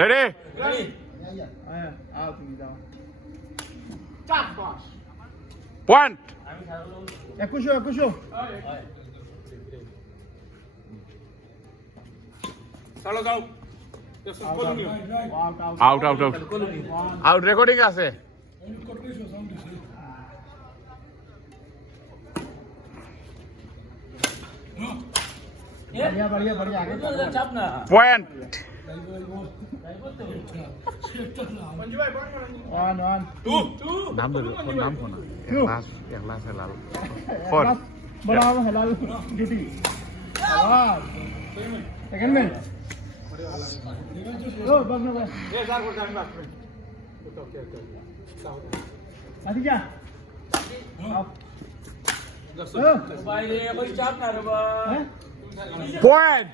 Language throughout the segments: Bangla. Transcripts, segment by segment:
Ready point 2100 out out out out recording আছে পয়েন্ট নাম নাম কোনা একলাস হেলাল ফর বড় হেলাল ডিটি আওয়াজ সেকেন্ড ম্যাচ ও বন্ধ কর এ স্যার করতে আমি বাস ওকে আদি যা ভাই রে কোই চাপ না রে ভাই পয়েন্ট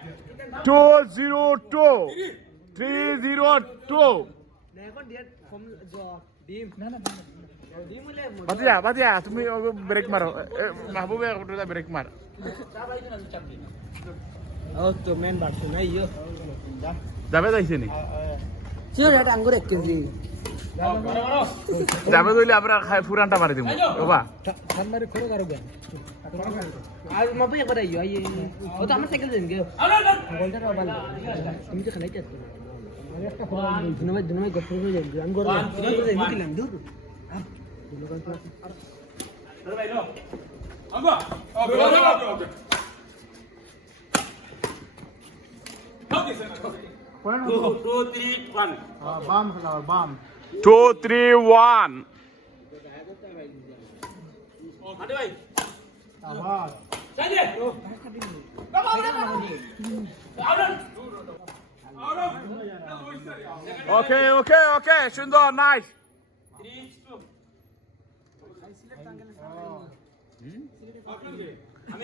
202 302 বাতিয়া তুমি ব্রেক মারো মাহবুবে ব্রেক মার তো মেন বাড়ছে না ইয়ো যাবে যাইছে নি চিও রেট আঙ্গুর 1 কেজি যাবে কইলে আমরা ফুরানটা মারি দিমু বাবা ঠান্ডারে খোরো কারো গান আজ মাপে একবার আইও আই ও তো আমার সাইকেল দেন গে গোলটা বাল তুমি তো খাইতে আছো আমি একটা ফোন দিনমে গপ্প হয়ে যাই আমি গরম করে নিলাম দূর আরে ভাই নো আঙ্গো ওকে One, 2, 3, 1. Bam, bam. 2 3 1 Ade bhai. Awaaz. Chale. ওকে ওকে ওকে সুন্দর নাইস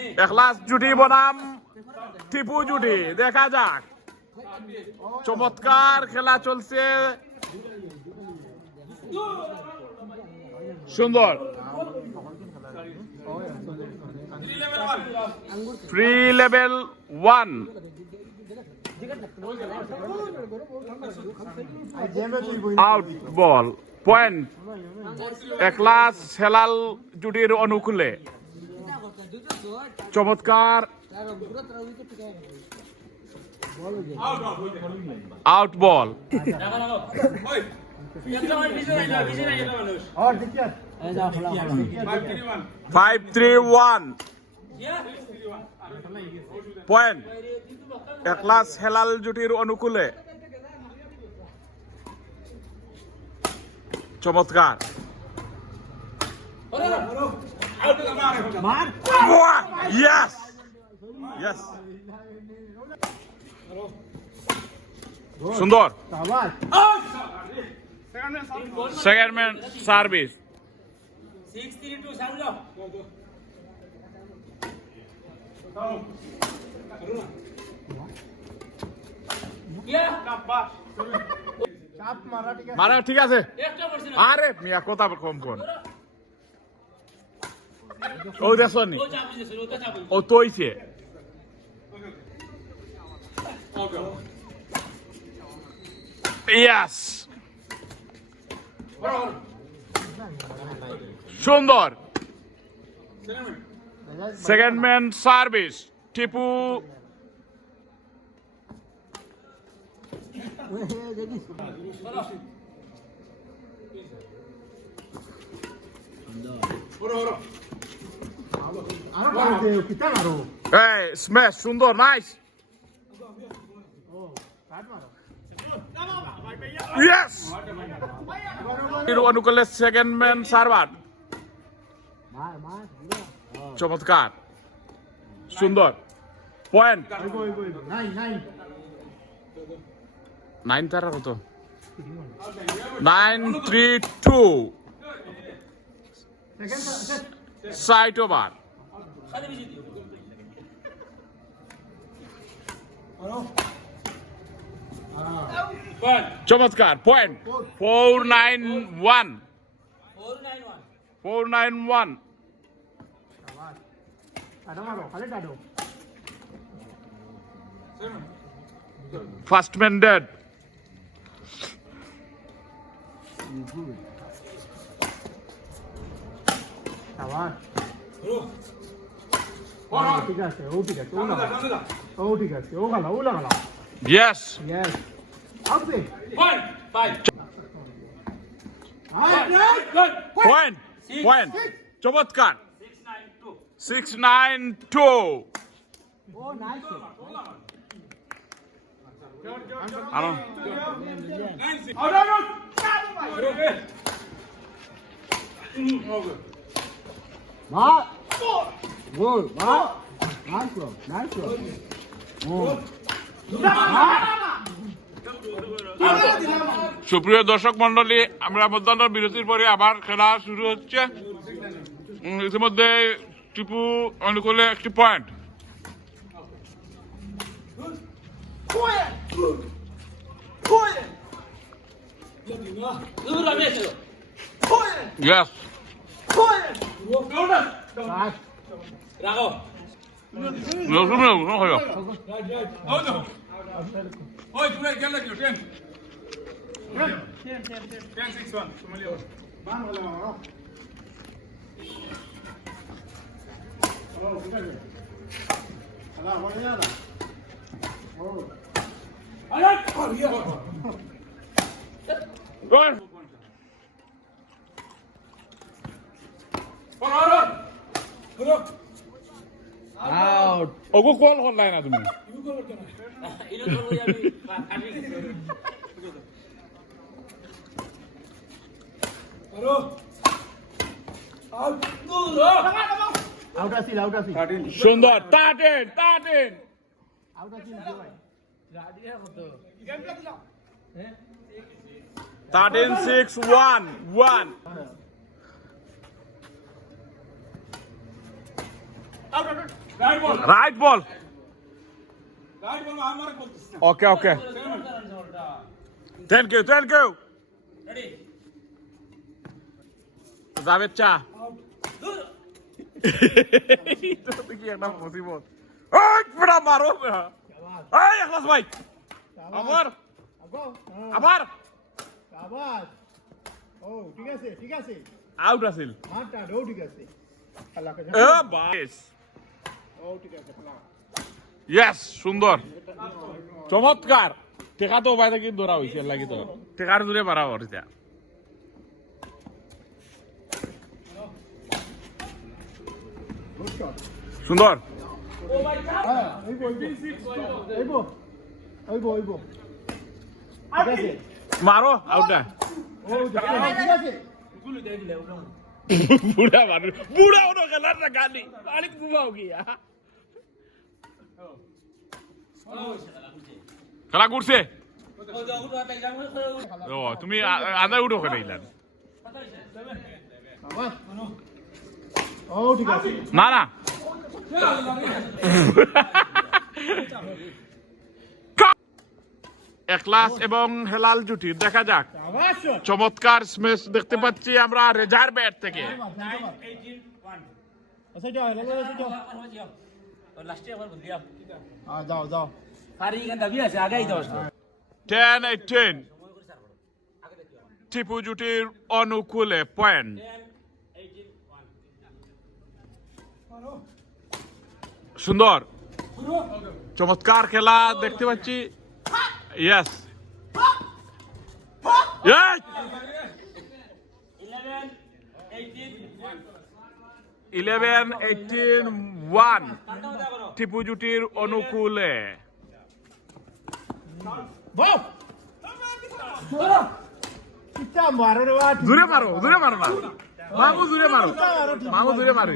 3 একলাস জুটি বনাম টিপু জুটি দেখা যাক চমৎকার খেলা চলছে সুন্দর 3 level 1 out ball point Eklas Helal জুটির অনুকূলে চমৎকার out ball 5-3-1 point Eklas Helal জুটির অনুকূলে চমৎকার ইয়েস ইয়েস সুন্দর সেকেন্ড ম্যান সার্ভিস 6-3-2 সামলো মারা ঠিক আছে আরে মিয়া কথা কম কোন ও দেখছনি ও তৈছে ইয়াস সুন্দর second man service Tipu smash সুন্দর নাইস ইয়েস অনুকূলে সেকেন্ড ম্যান সার্ভার চমৎকার সুন্দর পয়েন্ট 9 তারা কত 9-3-2 সাইড ওভার চমৎকার পয়েন্ট 4-9-1 ফার্স্ট ম্যান ডেড আবার ঠিক আছে ও ঠিক আছে ও ঠিক আছে ও গালা ও লাগালা Yes. ইয়েস আউটে Point. Point. চমৎকার 692. ও নাইস আরো মা গোল মা নাইস ব্রো নাইস ব্রো ও সুপ্রিয় দর্শক মন্ডলী, আমরা মধ্যাহ্ন বিরতির পরে আবার খেলা শুরু হচ্ছে। ইতিমধ্যে টিপু অনুকূলে একটি পয়েন্ট। Yes. Good. আউট ওগো কল করলাই না তুমি। আউট আসিল সুন্দর 13 out Aseel 13-6-1. Right ball. Okay. Thank you. Javed Cha. Itu কি একটা মুসিবত। ওই বড় মারো। এই এখলাস ভাই। আবার আবার ও ঠিক আছে আউট আছিল। মারটা ও ঠিক আছে আল্লাহকে এ বাস। ও ঠিক আছে খেলা ইয়েস, সুন্দর চমৎকার। টেকা তো বাইরে কিন্তু ধরা হয়েছে লাগি তো টেকার জুড়ে পারা হরিতা। সুন্দর মারো আউটটা। বুড়া মানুষ বুড়া ওনো খেলার না গালি আলিক ঘুমাও গিয়া খেলা করছে। ও তুমি আধা উঠো কেন ইলান? না এখলাস এবং হেলাল জুটি দেখা যাক। চমৎকার স্ম্যাশ দেখতে পাচ্ছি আমরা রেজার ব্যাট থেকে। যাও 10-18 টিপু জুটির অনুকূলে পয়েন্ট। সুন্দর চমৎকার খেলা দেখতে পাচ্ছি। ইয়েস 11-18-1 টিপু জুটির অনুকূলে। দূরে মারো না মামু দূরে মারো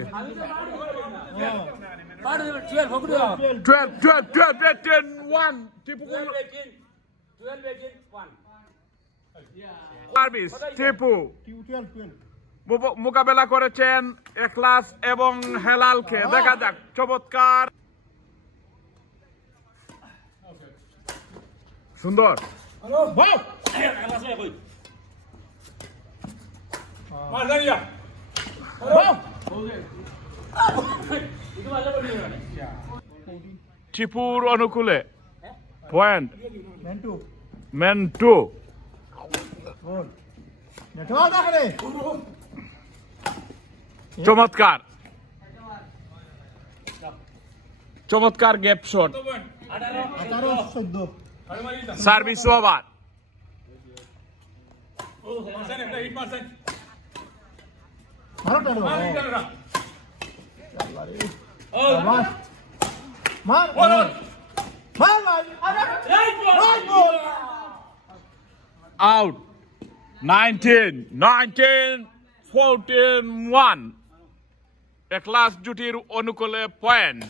12-18-1 টিপু সার্ভিস। টিপু মোকাবেলা করেছেন এখলাস এবং হেলালকে। দেখা যাক চমৎকার সুন্দর টিপুর অনুকূলে পয়েন্ট মেন্টু চমৎকার চমৎকার gap shot service over out 14-1 Eklas জুটির অনুকূলে point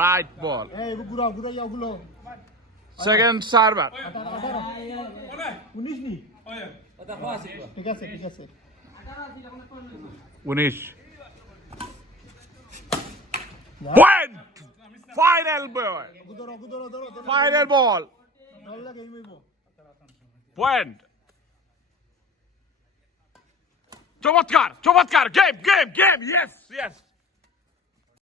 right ball second server 19 point final ball final ball point চমৎকার চমৎকার game game game yes yes